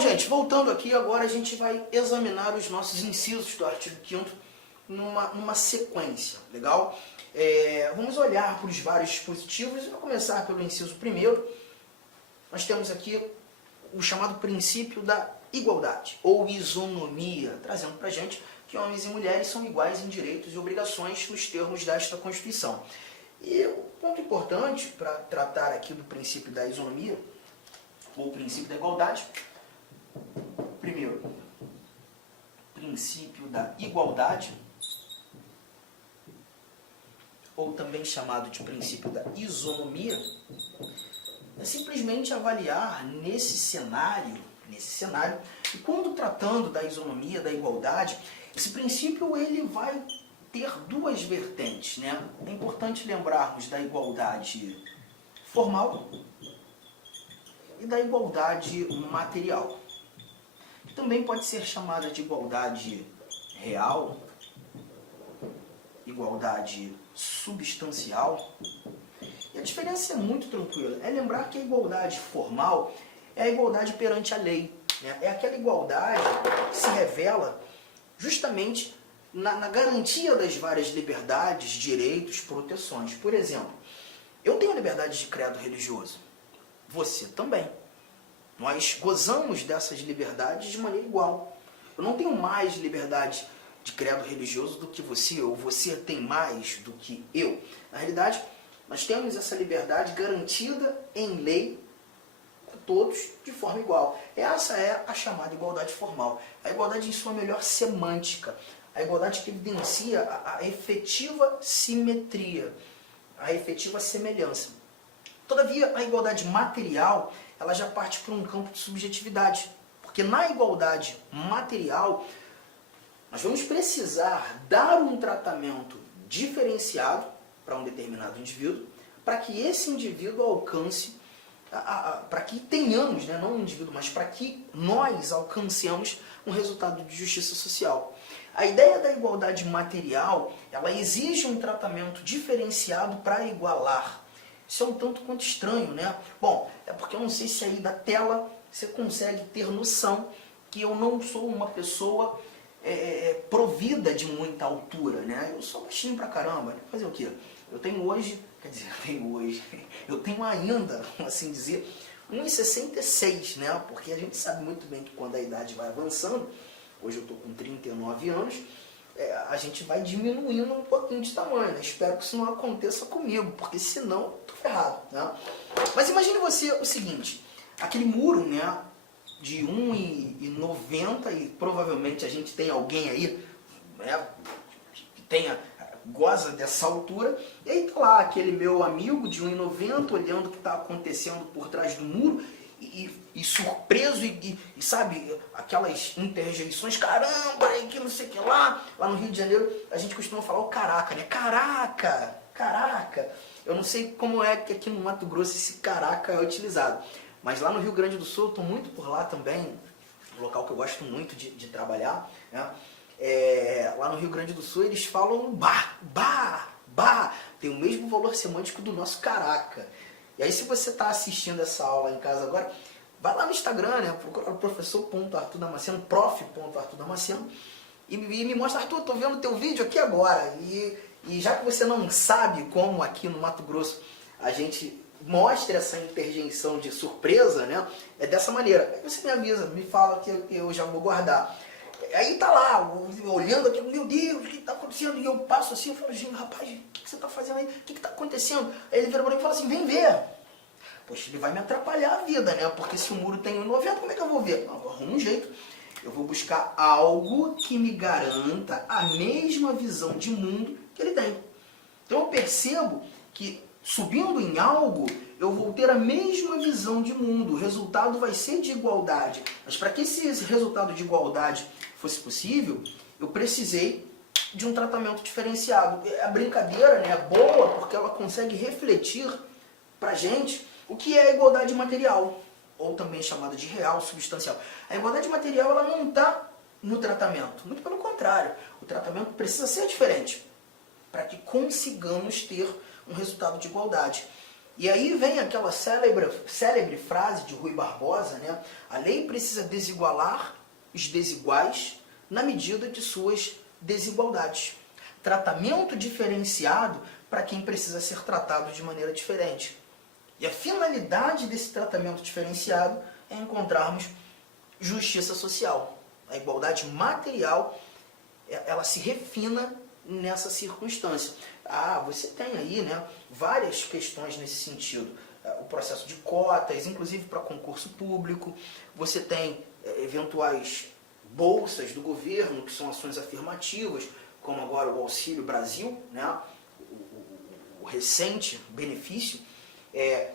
Bom, gente, voltando aqui, agora a gente vai examinar os nossos incisos do artigo 5º numa sequência, legal? Vamos olhar para os vários dispositivos e vou começar pelo inciso 1º. Nós temos aqui o chamado princípio da igualdade, ou isonomia, trazendo para a gente que homens e mulheres são iguais em direitos e obrigações nos termos desta Constituição. E o ponto importante para tratar aqui do princípio da isonomia, ou princípio da igualdade, primeiro, princípio da igualdade, ou também chamado de princípio da isonomia, é simplesmente avaliar nesse cenário, e quando tratando da isonomia, da igualdade, esse princípio ele vai ter duas vertentes, né? É importante lembrarmos da igualdade formal e da igualdade material, que também pode ser chamada de igualdade real, igualdade substancial. E a diferença é muito tranquila. É lembrar que a igualdade formal é a igualdade perante a lei, né? É aquela igualdade que se revela justamente na garantia das várias liberdades, direitos, proteções. Por exemplo, eu tenho liberdade de credo religioso. Você também. Nós gozamos dessas liberdades de maneira igual. Eu não tenho mais liberdade de credo religioso do que você, ou você tem mais do que eu. Na realidade, nós temos essa liberdade garantida em lei a todos de forma igual. Essa é a chamada igualdade formal. A igualdade em sua melhor semântica. A igualdade que evidencia a efetiva simetria, a efetiva semelhança. Todavia, a igualdade material, ela já parte para um campo de subjetividade. Porque na igualdade material, nós vamos precisar dar um tratamento diferenciado para um determinado indivíduo, para que esse indivíduo alcance, para que tenhamos, né, não um indivíduo, mas para que nós alcancemos um resultado de justiça social. A ideia da igualdade material, ela exige um tratamento diferenciado para igualar. Isso é um tanto quanto estranho, né? Bom, é porque eu não sei se aí da tela você consegue ter noção que eu não sou uma pessoa provida de muita altura, né? Eu sou baixinho pra caramba, né? Fazer o quê? Eu tenho ainda, assim dizer, 1,66, né? Porque a gente sabe muito bem que quando a idade vai avançando, hoje eu estou com 39 anos, a gente vai diminuindo um pouquinho de tamanho, né? Espero que isso não aconteça comigo, porque senão eu tô ferrado, né? Mas imagine você o seguinte, aquele muro, né, de 1,90 e provavelmente a gente tem alguém aí, né, que goza dessa altura, e aí tá lá aquele meu amigo de 1,90 olhando o que está acontecendo por trás do muro e surpreso e sabe, aquelas interjeições, caramba, que não sei o que lá no Rio de Janeiro a gente costuma falar o caraca, né? Caraca. Eu não sei como é que aqui no Mato Grosso esse caraca é utilizado, mas lá no Rio Grande do Sul eu estou muito por lá também, um local que eu gosto muito de trabalhar, né? Lá no Rio Grande do Sul eles falam bah, tem o mesmo valor semântico do nosso caraca. E aí se você está assistindo essa aula em casa agora, vai lá no Instagram, né? Procura o professor.arturdamasceno, prof.arturdamasceno, e me mostra, Arthur, estou vendo o teu vídeo aqui agora. E já que você não sabe como aqui no Mato Grosso a gente mostra essa interjeição de surpresa, né? É dessa maneira. Aí você me avisa, me fala que eu já vou guardar. Aí tá lá, olhando aqui, meu Deus, o que está acontecendo? E eu passo assim, eu falo, gente, rapaz, o que você está fazendo aí? O que está acontecendo? Aí ele vira para mim e fala assim, vem ver. Poxa, ele vai me atrapalhar a vida, né? Porque se o muro tem 1,90, como é que eu vou ver? Eu arrumo um jeito. Eu vou buscar algo que me garanta a mesma visão de mundo que ele tem. Então eu percebo que subindo em algo, eu vou ter a mesma visão de mundo. O resultado vai ser de igualdade. Mas para que esse resultado de igualdade fosse possível, eu precisei de um tratamento diferenciado. A brincadeira, né, é boa porque ela consegue refletir para a gente o que é a igualdade material, ou também chamada de real substancial. A igualdade material ela não está no tratamento, muito pelo contrário. O tratamento precisa ser diferente para que consigamos ter um resultado de igualdade. E aí vem aquela célebre frase de Rui Barbosa, né? A lei precisa desigualar os desiguais na medida de suas desigualdades. Tratamento diferenciado para quem precisa ser tratado de maneira diferente. E a finalidade desse tratamento diferenciado é encontrarmos justiça social. A igualdade material, ela se refina nessa circunstância. Você tem aí, né, várias questões nesse sentido. O processo de cotas, inclusive para concurso público. Você tem eventuais bolsas do governo, que são ações afirmativas, como agora o Auxílio Brasil, né, o recente benefício.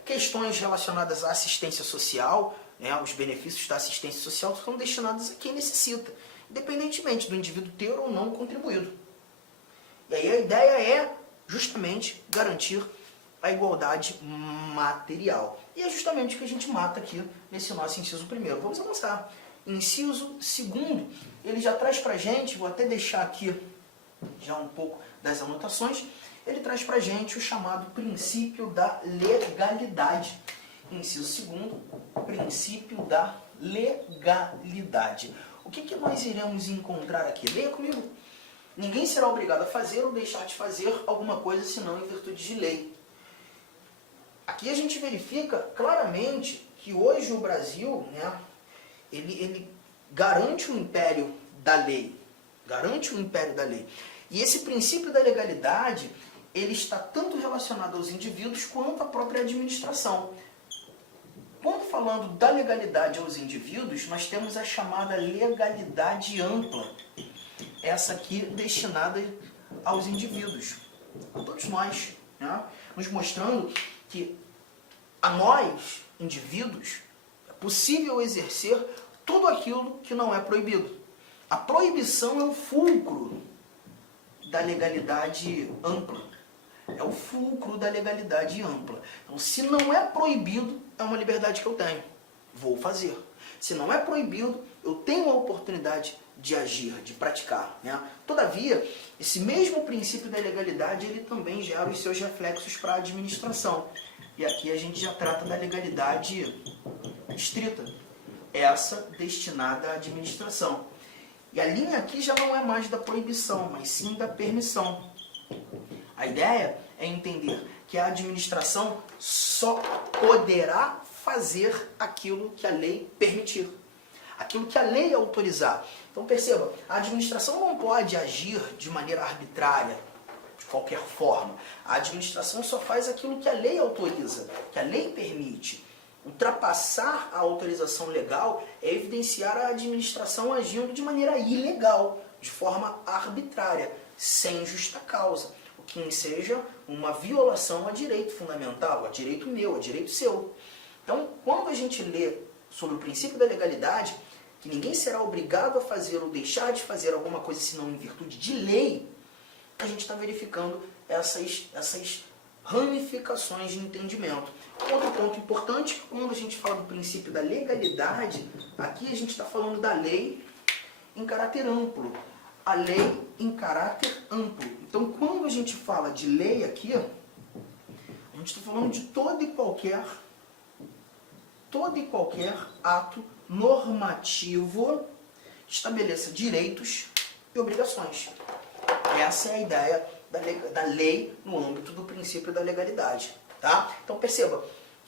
Questões relacionadas à assistência social, né, os benefícios da assistência social são destinados a quem necessita, independentemente do indivíduo ter ou não contribuído. E aí a ideia é justamente garantir a igualdade material. E é justamente o que a gente mata aqui nesse nosso inciso primeiro. Vamos avançar. Inciso segundo, ele já traz pra gente, vou até deixar aqui já um pouco das anotações, ele traz pra gente o chamado princípio da legalidade. Inciso segundo, princípio da legalidade. O que nós iremos encontrar aqui? Leia comigo. Ninguém será obrigado a fazer ou deixar de fazer alguma coisa senão em virtude de lei. Aqui a gente verifica claramente que hoje o Brasil, né, ele garante o império da lei. Garante o império da lei. E esse princípio da legalidade, ele está tanto relacionado aos indivíduos quanto à própria administração. Quando falando da legalidade aos indivíduos, nós temos a chamada legalidade ampla. Essa aqui destinada aos indivíduos, a todos nós, né? Nos mostrando que a nós, indivíduos, é possível exercer tudo aquilo que não é proibido. A proibição é o fulcro da legalidade ampla. É o fulcro da legalidade ampla. Então, se não é proibido, é uma liberdade que eu tenho. Vou fazer. Se não é proibido, eu tenho a oportunidade de agir, de praticar, né? Todavia, esse mesmo princípio da legalidade, ele também gera os seus reflexos para a administração. E aqui a gente já trata da legalidade estrita, essa destinada à administração. E a linha aqui já não é mais da proibição, mas sim da permissão. A ideia é entender que a administração só poderá fazer aquilo que a lei permitir, aquilo que a lei autorizar. Então perceba, a administração não pode agir de maneira arbitrária, de qualquer forma. A administração só faz aquilo que a lei autoriza, que a lei permite. Ultrapassar a autorização legal é evidenciar a administração agindo de maneira ilegal, de forma arbitrária, sem justa causa, o que seja uma violação a direito fundamental, a direito meu, a direito seu. Então, quando a gente lê sobre o princípio da legalidade, que ninguém será obrigado a fazer ou deixar de fazer alguma coisa senão em virtude de lei, a gente está verificando essas ramificações de entendimento. Outro ponto importante, quando a gente fala do princípio da legalidade, aqui a gente está falando da lei em caráter amplo. A lei em caráter amplo. Então, quando a gente fala de lei aqui, a gente está falando de todo e qualquer ato normativo que estabeleça direitos e obrigações. Essa é a ideia da lei no âmbito do princípio da legalidade. Tá? Então perceba,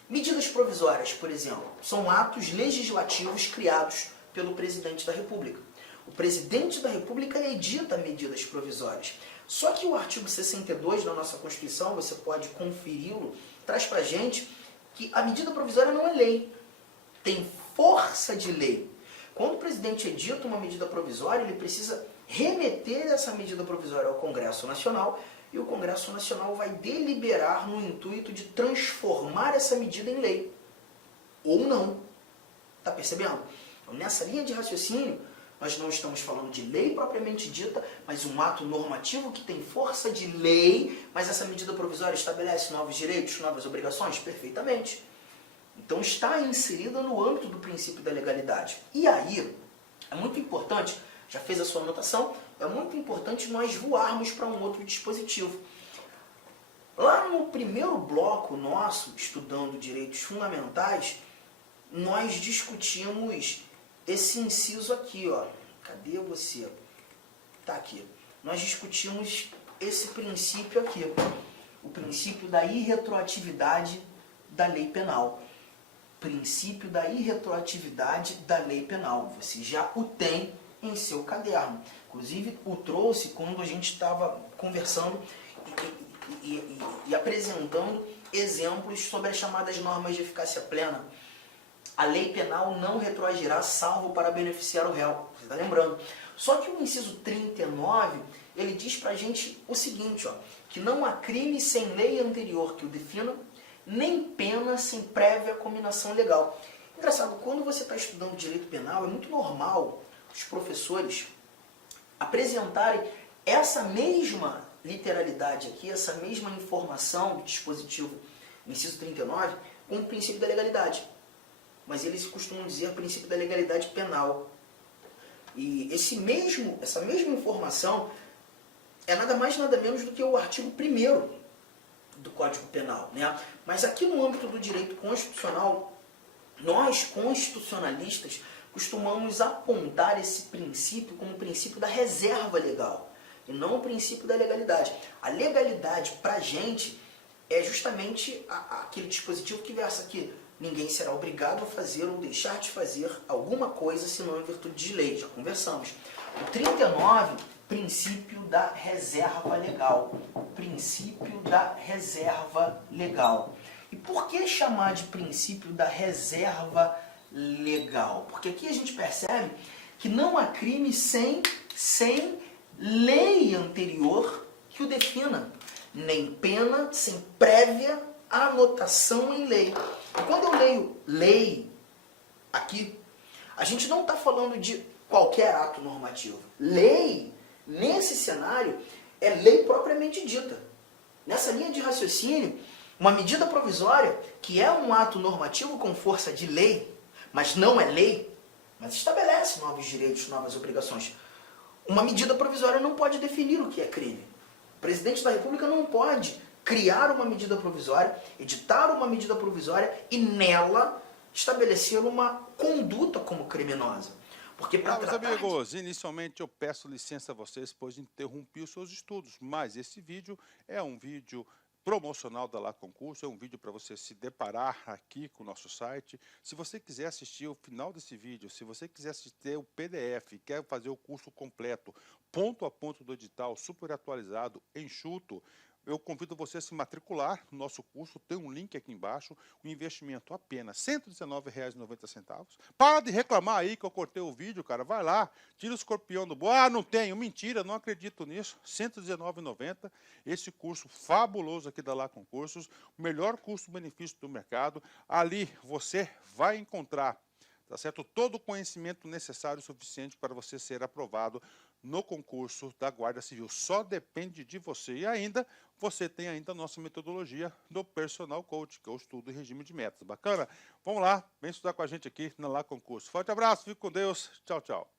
medidas provisórias, por exemplo, são atos legislativos criados pelo presidente da República. O presidente da República edita medidas provisórias. Só que o artigo 62 da nossa Constituição, você pode conferi-lo, traz pra gente que a medida provisória não é lei, tem força de lei. Quando o presidente edita uma medida provisória, ele precisa remeter essa medida provisória ao Congresso Nacional, e o Congresso Nacional vai deliberar no intuito de transformar essa medida em lei. Ou não. Está percebendo? Então, nessa linha de raciocínio, nós não estamos falando de lei propriamente dita, mas um ato normativo que tem força de lei, mas essa medida provisória estabelece novos direitos, novas obrigações? Perfeitamente. Então está inserida no âmbito do princípio da legalidade. E aí, é muito importante, já fez a sua anotação, é muito importante nós voarmos para um outro dispositivo. Lá no primeiro bloco nosso, estudando direitos fundamentais, nós discutimos esse inciso aqui, ó. Cadê você? Tá aqui. Nós discutimos esse princípio aqui, o princípio da irretroatividade da lei penal. Princípio da irretroatividade da lei penal. Você já o tem em seu caderno. Inclusive, o trouxe quando a gente estava conversando e apresentando exemplos sobre as chamadas normas de eficácia plena. A lei penal não retroagirá salvo para beneficiar o réu. Você está lembrando? Só que o inciso 39, ele diz para a gente o seguinte, ó, que não há crime sem lei anterior que o defina, nem pena sem prévia cominação legal. Engraçado, quando você está estudando direito penal, é muito normal os professores apresentarem essa mesma literalidade aqui, essa mesma informação do dispositivo, inciso 39, com o princípio da legalidade. Mas eles costumam dizer princípio da legalidade penal. E essa mesma informação é nada mais nada menos do que o artigo 1º do Código Penal, né? Mas aqui no âmbito do direito constitucional, nós constitucionalistas costumamos apontar esse princípio como o princípio da reserva legal e não o princípio da legalidade. A legalidade para a gente é justamente aquele dispositivo que versa aqui: ninguém será obrigado a fazer ou deixar de fazer alguma coisa senão em virtude de lei. Já conversamos. O 39, princípio da reserva legal. Princípio da reserva legal. E por que chamar de princípio da reserva legal? Porque aqui a gente percebe que não há crime sem lei anterior que o defina, nem pena sem prévia anotação em lei. Quando eu leio lei aqui, a gente não está falando de qualquer ato normativo. Lei, nesse cenário, é lei propriamente dita. Nessa linha de raciocínio, uma medida provisória, que é um ato normativo com força de lei, mas não é lei, mas estabelece novos direitos, novas obrigações. Uma medida provisória não pode definir o que é crime. O presidente da República não pode criar uma medida provisória, editar uma medida provisória e nela estabelecer uma conduta como criminosa. Porque para Meus amigos, inicialmente eu peço licença a vocês, pois interrompi os seus estudos, mas esse vídeo é um vídeo promocional da Lá Concurso, é um vídeo para você se deparar aqui com o nosso site. Se você quiser assistir o final desse vídeo, se você quiser assistir o PDF, quer fazer o curso completo, ponto a ponto do edital, super atualizado, enxuto, eu convido você a se matricular no nosso curso, tem um link aqui embaixo, o investimento apenas R$ 119,90. Para de reclamar aí que eu cortei o vídeo, cara, vai lá, tira o escorpião do bolso. Ah, não tenho, mentira, não acredito nisso, R$ 119,90, esse curso fabuloso aqui da Lá Concursos, o melhor custo-benefício do mercado, ali você vai encontrar, tá certo, todo o conhecimento necessário e suficiente para você ser aprovado no concurso da Guarda Civil. Só depende de você. E ainda, você tem ainda a nossa metodologia do Personal Coach, que é o estudo e regime de metas. Bacana? Vamos lá, vem estudar com a gente aqui na Lá Concurso. Forte abraço, fique com Deus. Tchau, tchau.